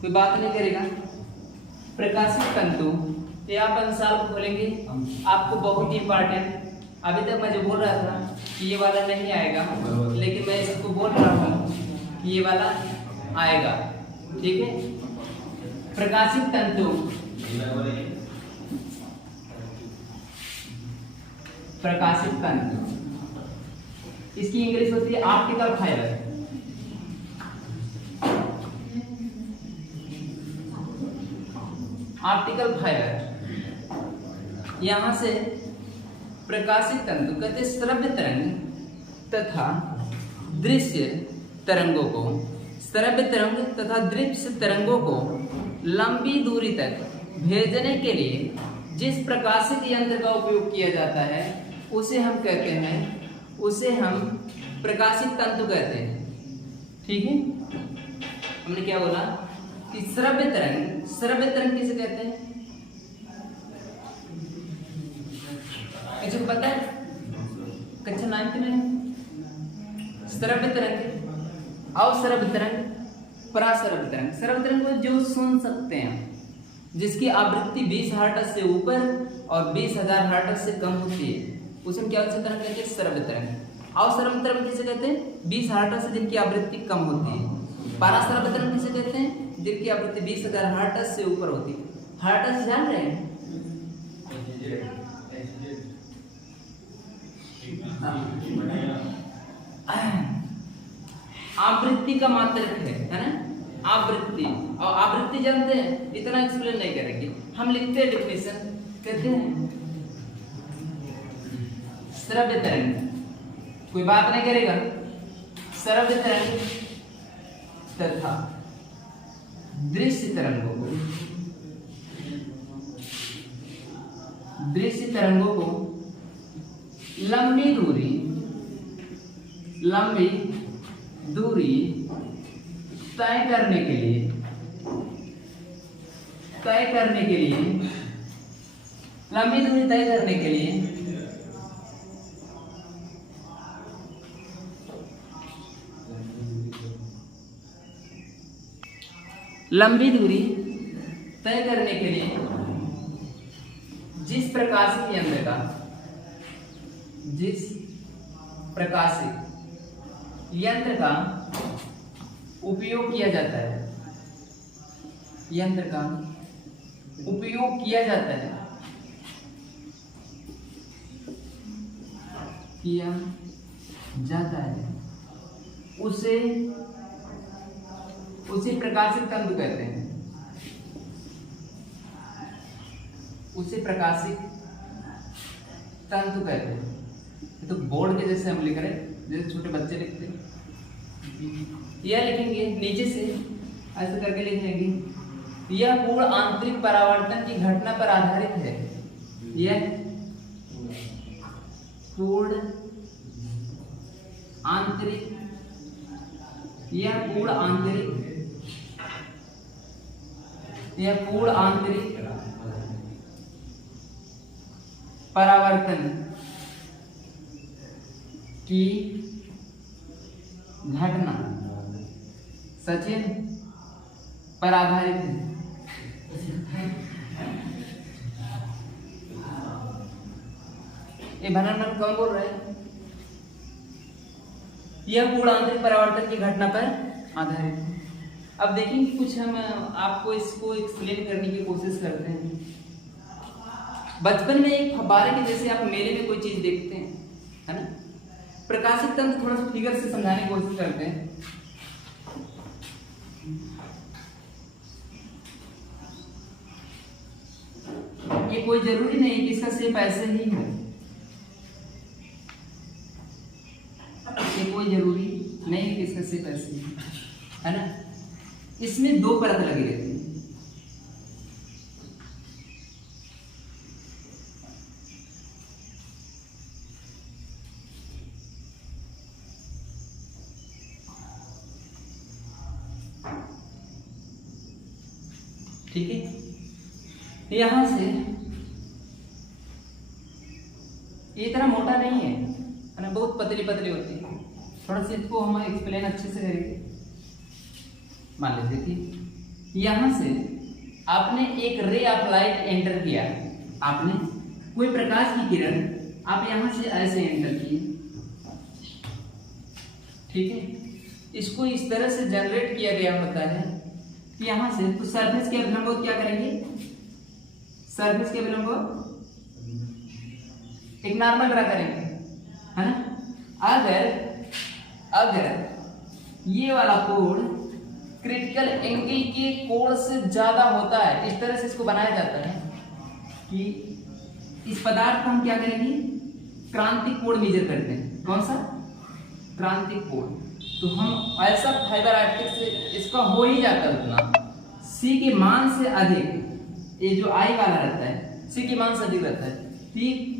कोई बात नहीं करेगा। प्रकाशित तंतु, ये आप अंशाल को खोलेंगे, आपको बहुत ही इंपॉर्टेंट, अभी तक मैं जो बोल रहा था कि ये वाला नहीं आएगा, लेकिन मैं इसको बोल रहा हूँ कि ये वाला आएगा। ठीक है, प्रकाशित तंतु, प्रकाशित तंतु, इसकी इंग्लिश होती है ऑप्टिकल फाइबर। ऑप्टिकल फाइबर, यहां से प्रकाशित तंतु कहते श्रव्य तरंग तथा दृश्य तरंगों को, श्रव्य तरंग तथा दृश्य तरंगों को लंबी दूरी तक भेजने के लिए जिस प्रकाशित यंत्र का उपयोग किया जाता है उसे हम कहते हैं, उसे हम प्रकाशित तंतु कहते हैं। ठीक है, हमने क्या बोला कि श्रव्य तरंग, श्रव्य तरंग किसे कहते हैं? किसी को पता है? कक्षा 9 में श्रव्य तरंग, अश्रव्य तरंग, पराश्रव्य तरंग। श्रव्य तरंग को जो सुन सकते हैं, जिसकी आवृत्ति 20 हर्ट्ज से ऊपर और 20,000 हर्ट्ज से कम होती है, उसे हम क्या तरंग कहते हैं? श्रव्य तरंग। अश्रव्य तरंग किसे कहते हैं? 20 हर्ट्ज से जिनकी आवृत्ति कम होती है। पराश्रव्य तरंग किसे कहते हैं? जिनकी आवृत्ति 20,000 हर्ट्ज से ऊपर होती है। हर्ट्ज जान रहे हैं? आवृत्ति का मात्रक है ना? आवृत्ति, और आवृत्ति जानते हैं, इतना एक्सप्लेन नहीं करेंगे, हम लिखते हैं डेफिनेशन, कहते हैं श्रव्य तरंग, कोई बात नहीं करेगा, श्रव्य तरंग तथा दृश्य तरंगों को, दृश्य तरंगों को लंबी दूरी तय करने के लिए, लंबी दूरी तय करने के लिए लंबी दूरी तय करने के लिए जिस प्रकाशित यंत्र का, जिस प्रकाशित यंत्र का उपयोग किया जाता है, यंत्र का उपयोग किया जाता है, किया जाता है, उसे प्रकाशित तंतु कहते हैं, उसे प्रकाशित तंतु कहते हैं। तो बोर्ड के जैसे हम लिख रहे हैं, जैसे छोटे बच्चे लिखते हैं, यह लिखेंगे नीचे से ऐसे करके लिखेंगे, यह पूर्ण आंतरिक परावर्तन की घटना पर आधारित है। यह पूर्ण आंतरिक, यह पूर्ण आंतरिक परावर्तन की घटना, सचिन, पर आधारित है। ये भनन कौन बोल रहे हैं? यह पूर्ण आंतरिक परावर्तन की घटना पर आधारित है। अब देखेंगे कुछ हम आपको इसको एक्सप्लेन करने की कोशिश करते हैं। बचपन में एक फव्वारे के जैसे आप मेले में कोई चीज देखते हैं, है ना? प्रकाशित तंत्र थोड़ा सा फिगर से समझाने की कोशिश करते हैं। ये कोई जरूरी नहीं कि इसका शेप ऐसे ही हो, ये कोई जरूरी नहीं कि इसका शेप ऐसे ही है ना? इसमें 2 परत लगी रहती है। ठीक है, यहां से ये इतना मोटा नहीं है ना, बहुत पतली पतली होती है। थोड़ा सा इसको हम एक्सप्लेन अच्छे से करेंगे। मान लेते कि यहां से आपने एक रे ऑफ लाइट एंटर किया, आपने कोई प्रकाश की किरण आप यहां से ऐसे एंटर किए, ठीक है। इसको इस तरह से जनरेट किया गया होता है कि यहां से तो सरफेस के अभिलंब क्या करेंगे, सरफेस के अभिलंब एक नॉर्मल ड्रा करेंगे, है ना। अगर ये वाला कोण क्रिटिकल एंगल के कोण से ज्यादा होता है, इस तरह से इसको बनाया जाता है कि इस पदार्थ को हम क्या करेंगे, क्रांतिक कोण मेजर करते हैं। कौन सा, क्रांतिक कोण। तो हम ऐसा फाइबर ऑप्टिक से इसका हो ही जाता है उतना सी के मान से अधिक, ये जो आई वाला रहता है सी के मान से अधिक रहता है, ठीक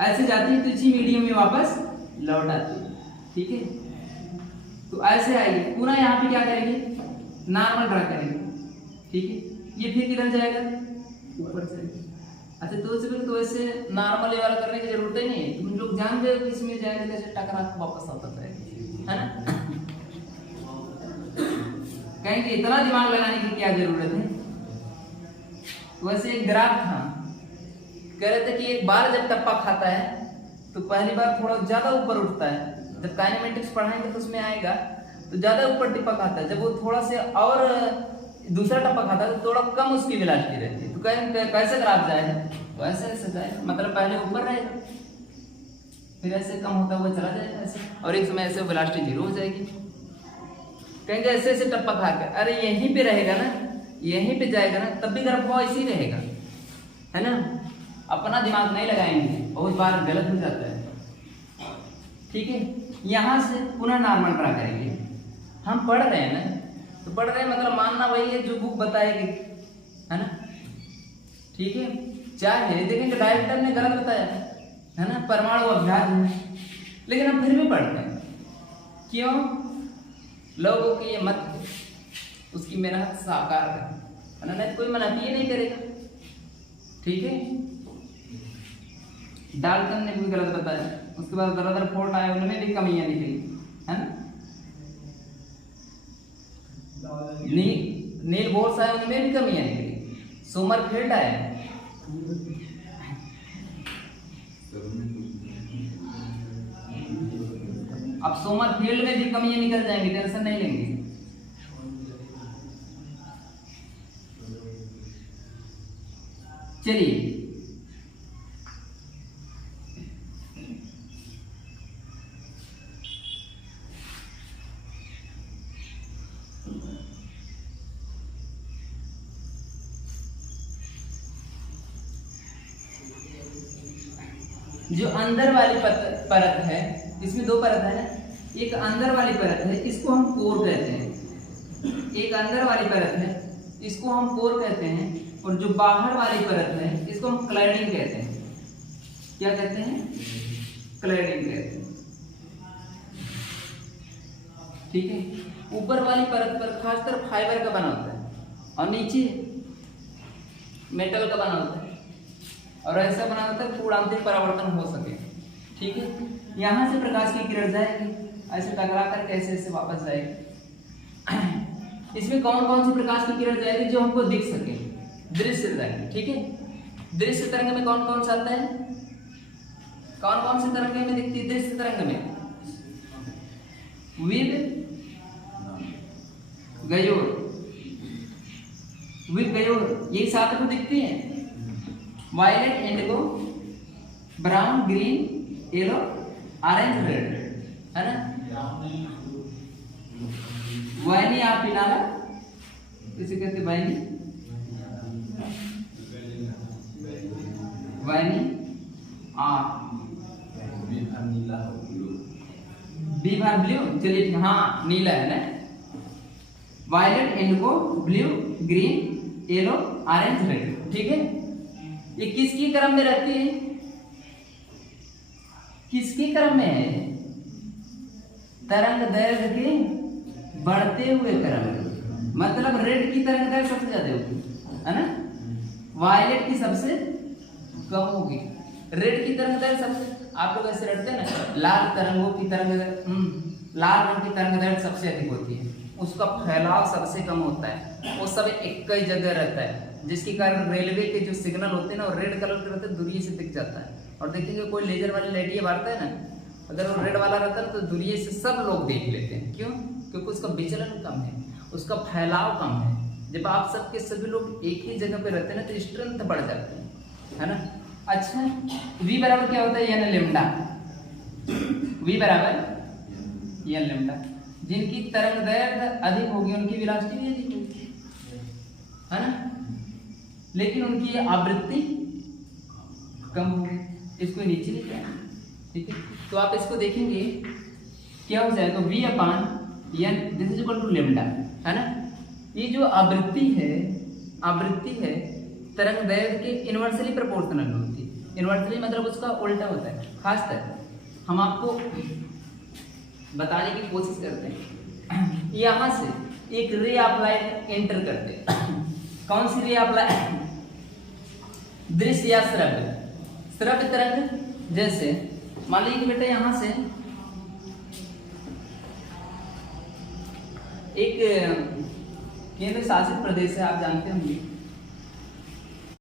ऐसे जाती है तो इसी मीडियम में वापस लौट आती है, ठीक है। तो ऐसे आएगी पूरा, यहाँ पे क्या करेंगे, नॉर्मल ड्रा करेंगे, ठीक है। ये फिर किधर जाएगा, ऊपर चलेगा। अच्छा तो इससे तो ऐसे नॉर्मल वाला करने की जरूरत ही नहीं है, तुम लोग जान गए कि इसमें जाएगा कैसे टकरा के वापस आता है ना। कहेंगे इतना दिमाग लगाने की क्या जरूरत है। वैसे एक ग्राफ था, कह रहे थे कि एक बार जब टप्पा खाता है तो पहली बार थोड़ा ज्यादा ऊपर उठता है, जब काइनेमेटिक्स पढ़ाएंगे तो उसमें आएगा, तो ज्यादा ऊपर टिप्पा खाता है, जब वो थोड़ा से और दूसरा टप्पा खाता है तो थोड़ा कम उसकी वेलोसिटी रहती है। तो कैसे ग्राफ जाएगा, वैसे ऐसे जाएगा, मतलब पहले ऊपर रहेगा फिर ऐसे कम होता हुआ चला जाएगा ऐसे, और एक समय ऐसे वेलोसिटी जीरो हो जाएगी। कहेंगे ऐसे ऐसे टप्पा खा के, अरे यहीं पे रहेगा ना, यहीं पे जाएगा ना, तब भी ग्राफ ऐसे ही रहेगा, है ना। अपना दिमाग नहीं लगाएंगे, बहुत बार गलत हो जाता है, ठीक है। यहां से पुनः नॉर्मल ड्रा करेंगे। हम पढ़ रहे हैं ना, तो पढ़ रहे हैं मतलब मानना वही है जो बुक बताएगी, है ना, ठीक है। चाहे देखेंगे डायरेक्टर ने गलत बताया है ना, परमाणु अभ्यास है, लेकिन हम फिर भी पढ़ते हैं, क्यों, लोगों की ये मत उसकी मेहनत साकार है ना, नहीं कोई मना ही नहीं करेगा, ठीक है। डाल्टन ने भी गलत बताया, उसके बाद रदरफोर्ड आए, उनमें भी कमियां निकली, है ना। नील बोर्स आए, उनमें भी कमियां निकली। सोमरफेल्ड आए, अब सोमरफेल्ड में भी कमियां निकल जाएंगी, टेंशन नहीं लेंगे। चलिए जो अंदर वाली परत है, इसमें दो परत है ना, एक अंदर वाली परत है इसको हम कोर कहते हैं, एक अंदर वाली परत है इसको हम कोर कहते हैं, और जो बाहर वाली परत है इसको हम क्लैडिंग कहते हैं। क्या कहते हैं, क्लैडिंग कहते हैं, ठीक है। ऊपर वाली परत पर खासकर फाइबर का बना होता है और नीचे मेटल का बना होता है, और ऐसा बना होता है पूर्णांतिक परावर्तन हो सके, ठीक है। यहां से प्रकाश की किरण जाएगी, ऐसे टकरा कर कैसे ऐसे वापस जाएगी। इसमें कौन कौन सी प्रकाश की किरण जाएगी जो हमको दिख सके, दृश्य तरंग, ठीक है। दृश्य तरंग में कौन कौन सा आता है, कौन कौन सी तरंग में दिखती है दृश्य तरंग में, विद गयोर, विद गयोर यही सात को दिखती है, violet, indigo, brown, green, yellow, orange, red, है ना। वाइनी आप पिनाला इसे कहते वाइनी, वाइनी बी बार ब्लू, चलिए हाँ नीला है ना, violet, indigo, blue, green, yellow, orange, red, ठीक है। ये किसकी क्रम में रहती है, किसके क्रम में है, तरंग दैर्घ्य के बढ़ते हुए क्रम में, मतलब रेड की तरंग दैर्घ्य सबसे ज्यादा होगी, है ना, वायलेट की सबसे कम होगी, रेड की तरंग दैर्घ्य सबसे, आप लोग ऐसे रटते हैं ना, लाल तरंगों की तरंग लाल रंग की तरंग दैर्घ्य सबसे अधिक होती है, उसका फैलाव सबसे कम होता है, वो सब एक ही जगह रहता है, जिसके कारण रेलवे के जो सिग्नल होते हैं ना वो रेड कलर के रहते हैं, दूरिये से दिख जाता है। और देखेंगे कोई लेजर वाली लाइट मारता है ना, अगर वो रेड वाला रहता है तो दूरिये से सब लोग देख लेते हैं। क्यों? क्योंकि उसका विचलन कम है, उसका फैलाव कम है। जब आप सबके सभी लोग एक ही जगह पे रहते हैं ना तो स्ट्रेंथ बढ़ जाती है ना। अच्छा, v बराबर क्या होता है? n lambda. v बराबर n लेमडा। जिनकी तरंग दैर्घ्य अधिक होगी उनकी वेलोसिटी भी अधिक होगी, है ना, लेकिन उनकी आवृत्ति कम होगी। इसको नीचे लिखा है, ठीक है। तो आप इसको देखेंगे क्या हो जाएगा, v upon n this is equal to lambda, है ना। ये जो आवृत्ति है तरंग दैर्घ्य के इनवर्सली प्रोपोर्शनल होती है। इनवर्सली मतलब उसका उल्टा होता है। खासकर हम आपको बताने की कोशिश करते हैं, यहाँ से एक रे ऑफ लाइट एंटर करते हैं। कौन सी रे ऑफ लाइट? दृश्य या श्रव्य तरंग। जैसे मान लीजिए कि बेटा यहाँ से एक केंद्र शासित प्रदेश है, आप जानते होंगे